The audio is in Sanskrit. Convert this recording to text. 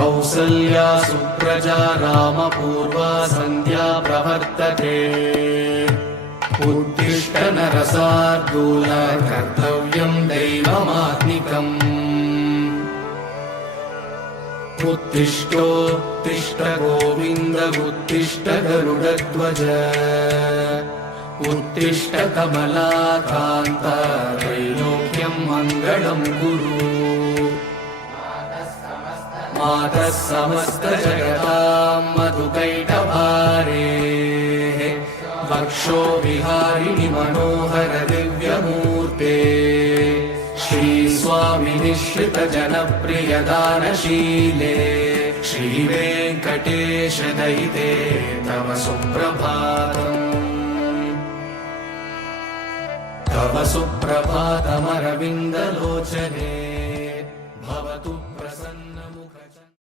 कौसल्या सुप्रजा रामपूर्वा सन्ध्या प्रवर्तते उत्तिष्ठ नरशार्दूल कर्तव्यं दैवमात्मिकम् उत्तिष्ठोत्तिष्ठ गोविन्द उत्तिष्ठ गरुडध्वज उत्तिष्ठ कमलाकान्त त्रैलोक्यं मङ्गलं कुरु मातः समस्त जगतां मधुकैटभारेः वक्षो विहारिणि मनोहर दिव्यमूर्ते श्रीस्वामि निःश्रित जनप्रिय दानशीले श्रीवेङ्कटेश दयिते तव सुप्रभातम् तव सुप्रभातमरविन्दलोचने भवतु प्रसन्न